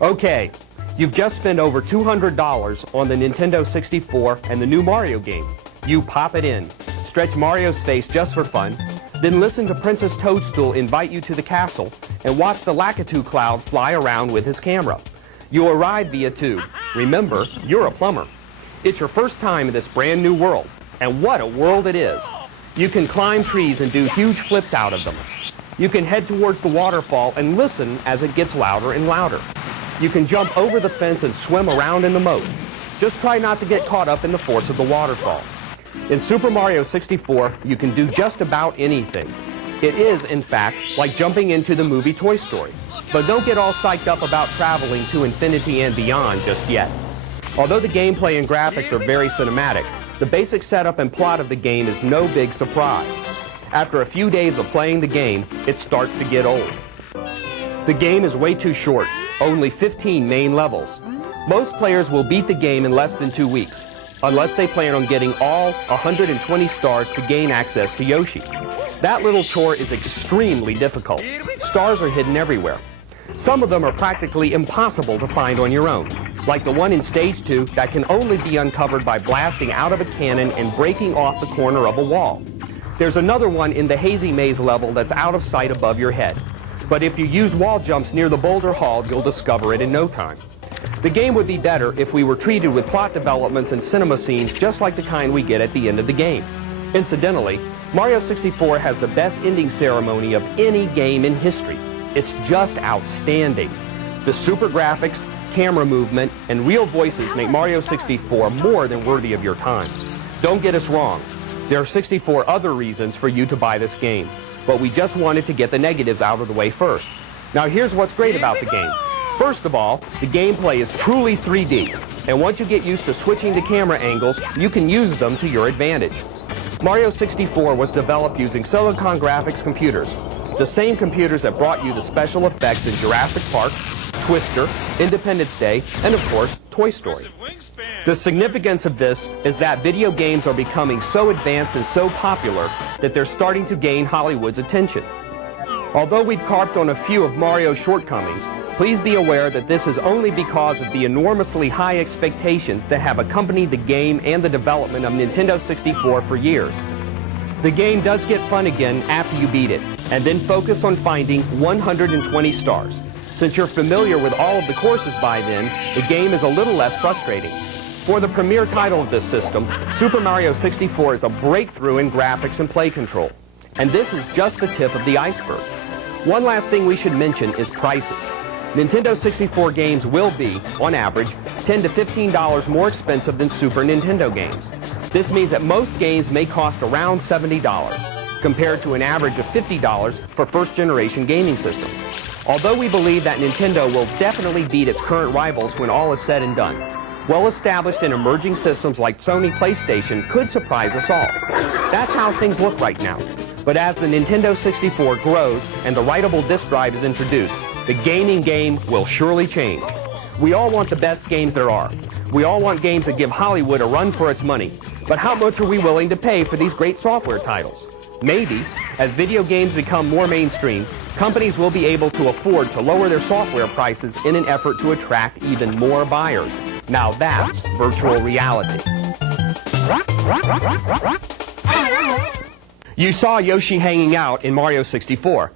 Okay, you've just spent over $200 on the Nintendo 64 and the new Mario game. You pop it in, stretch Mario's face just for fun, then listen to Princess Toadstool invite you to the castle and watch the Lakitu cloud fly around with his camera. You arrive via tube. Remember, you're a plumber. It's your first time in this brand new world, and what a world it is. You can climb trees and do huge flips out of them. You can head towards the waterfall and listen as it gets louder and louder. You can jump over the fence and swim around in the moat. Just try not to get caught up in the force of the waterfall. In Super Mario 64, you can do just about anything. It is, in fact, like jumping into the movie Toy Story. But don't get all psyched up about traveling to infinity and beyond just yet. Although the gameplay and graphics are very cinematic, the basic setup and plot of the game is no big surprise. After a few days of playing the game, it starts to get old. The game is way too short, only 15 main levels. Most players will beat the game in less than 2 weeks, unless they plan on getting all 120 stars to gain access to Yoshi. That little chore is extremely difficult. Stars are hidden everywhere. Some of them are practically impossible to find on your own, like the one in Stage 2 that can only be uncovered by blasting out of a cannon and breaking off the corner of a wall. There's another one in the Hazy Maze level that's out of sight above your head. But if you use wall jumps near the Boulder Hall, you'll discover it in no time. The game would be better if we were treated with plot developments and cinema scenes just like the kind we get at the end of the game. Incidentally, Mario 64 has the best ending ceremony of any game in history. It's just outstanding. The super graphics, camera movement, and real voices make Mario 64 more than worthy of your time. Don't get us wrong. There are 64 other reasons for you to buy this game, but we just wanted to get the negatives out of the way first. Now here's what's great about the game. First of all, the gameplay is truly 3D, and once you get used to switching to camera angles, you can use them to your advantage. Mario 64 was developed using Silicon Graphics computers, the same computers that brought you the special effects in Jurassic Park, Twister, Independence Day, and of course, Toy Story. The significance of this is that video games are becoming so advanced and so popular that they're starting to gain Hollywood's attention. Although we've carped on a few of Mario's shortcomings, please be aware that this is only because of the enormously high expectations that have accompanied the game and the development of Nintendo 64 for years. The game does get fun again after you beat it, and then focus on finding 120 stars. Since you're familiar with all of the courses by then, the game is a little less frustrating. For the premier title of this system, Super Mario 64 is a breakthrough in graphics and play control. And this is just the tip of the iceberg. One last thing we should mention is prices. Nintendo 64 games will be, on average, $10 to $15 more expensive than Super Nintendo games. This means that most games may cost around $70, compared to an average of $50 for first-generation gaming systems. Although we believe that Nintendo will definitely beat its current rivals when all is said and done, well-established and emerging systems like Sony PlayStation could surprise us all. That's how things look right now. But as the Nintendo 64 grows and the writable disk drive is introduced, the gaming game will surely change. We all want the best games there are. We all want games that give Hollywood a run for its money. But how much are we willing to pay for these great software titles? Maybe, as video games become more mainstream, companies will be able to afford to lower their software prices in an effort to attract even more buyers. Now that's virtual reality. You saw Yoshi hanging out in Mario 64.